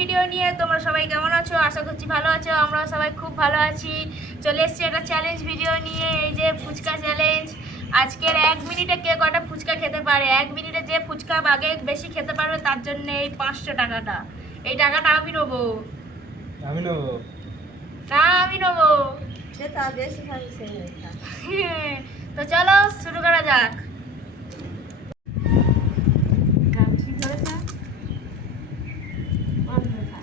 Video নিয়ে। তোমরা সবাই কেমন আছো? আশা করছি ভালো আছো। আমরা সবাই খুব ভালো আছি। চলে এসেছি একটা চ্যালেঞ্জ ভিডিও নিয়ে, এই যে ফুচকা চ্যালেঞ্জ। আজকের 1 মিনিটে কে কটা ফুচকা খেতে পারে, 1 মিনিটে যে ফুচকা আগে বেশি খেতে পারবে তার জন্য এই 500 টাকাটা। এই টাকাটা আমি নেবো। আমি নেবো না, আমি নেবো। সেটা বেশি খাবে সেই লেখা। তো চলো শুরু করা যাক। ঠিক হয়েছে? অন্য খা।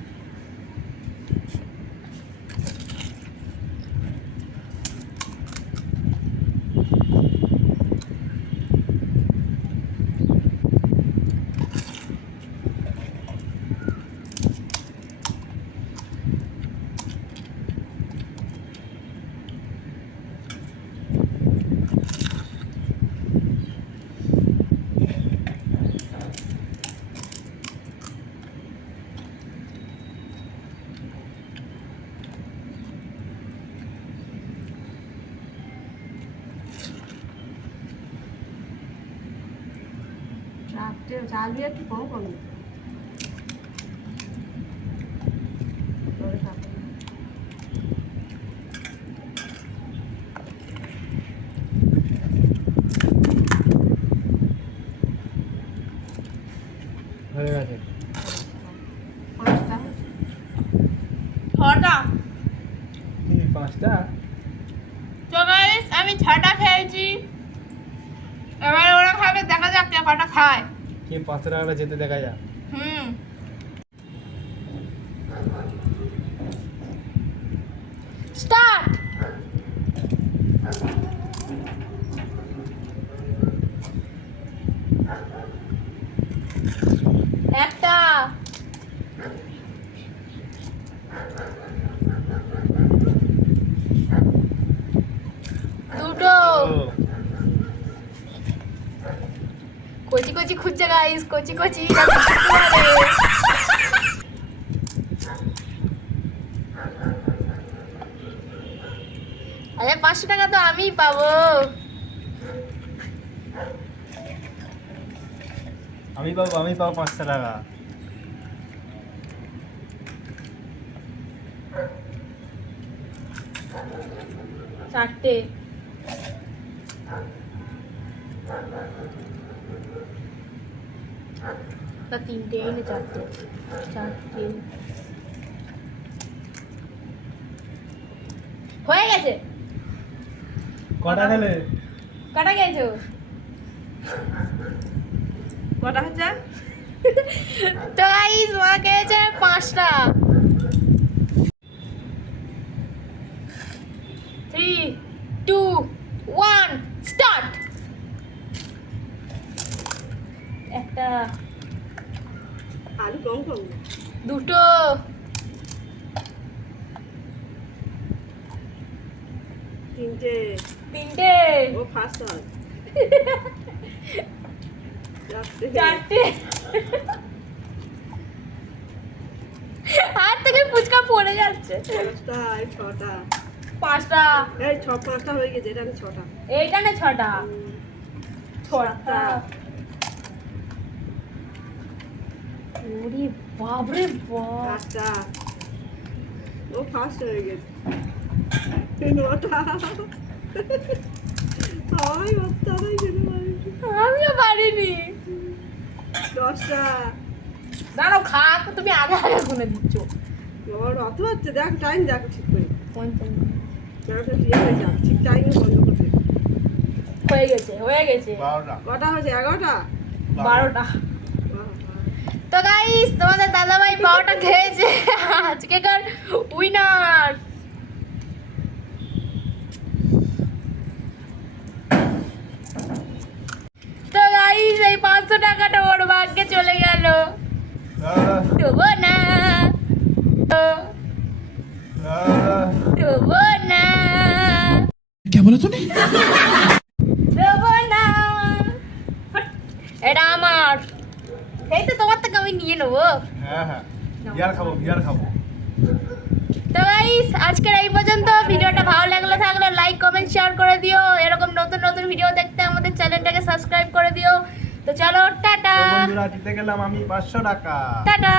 চালু একটু কম কম হয়ে গেছে। 5টা ছটা। 5টা? তো গাইস আমি 6টা খেয়েছি। এবার ওরা খাবে, দেখা যাক কে কটা খায়। কে 500 টাকাটা যেতে দেখা যাক। স্টার্ট। একটা, দুটো, কচি কচি খুঁজছে গাইস, কচি কচি। আরে 500 টাকা তো আমিই পাবো। আমি পাবো 500 টাকা। চারটে, না তিনটে, এই না চারটে, চারটে হয়ে গেছে। কটা খেলে? কটা গেছো? কটা হচ্ছে? তো গাইস মা খেয়েছে 5টা। 3, 2, 1 স্টার্ট। একটা, আলু কম কম দুটো, তিনটে তিনটে, ও ফার্স্ট হয় চারটে। হাত থেকে ফুচকা পড়ে যাচ্ছে। 5টা এই 6টা 5টা, এই 5টা হয়ে গেছে, এটা আমি 6টা এইটা না 6টা, 6টা। ওরে বাপরে বাপ। 5টা ও ফার্স্ট হয়ে গেছে। 9টা সবাই বাচ্চারাই খেতে পারে। আমিও পারিনি। 10টা দাঁড়াও, খাক তুমি আগে আগে গুনে দিচ্ছ। বাবার অত হচ্ছে, দেখ টাইম দেখো ঠিক করে। 55 ব্যাপারটা দিয়ে হয়ে যাক, ঠিক টাইমে বন্ধ করতে। হয়ে গেছে, হয়ে গেছে। 12টা। কটা হয়েছে? 11টা 12টা। তো গাইস তোমাদের দাদাভাই 12টা খেয়েছে। আজকেকার উইনার। তো গাইস এই 500 টাকাটা ওর ভাগ্যে চলে গেল। দেবো না, দেবো না, क्या बोला तूने? দেবো না। এটা আমার, এই তো তোমার থেকে আমি নিয়ে নেবো। হ্যাঁ বিয়ার খাবো। তো গাইস আজকের এই পর্যন্ত। ভিডিওটা ভালো লাগলে লাইক কমেন্ট শেয়ার করে দিও। এরকম নতুন নতুন ভিডিও দেখতে আমাদের চ্যানেলটাকে সাবস্ক্রাইব করে দিও। তো চলো টাটা বন্ধুরা, জিতে গেলাম আমি 500 টাকা। টাটা।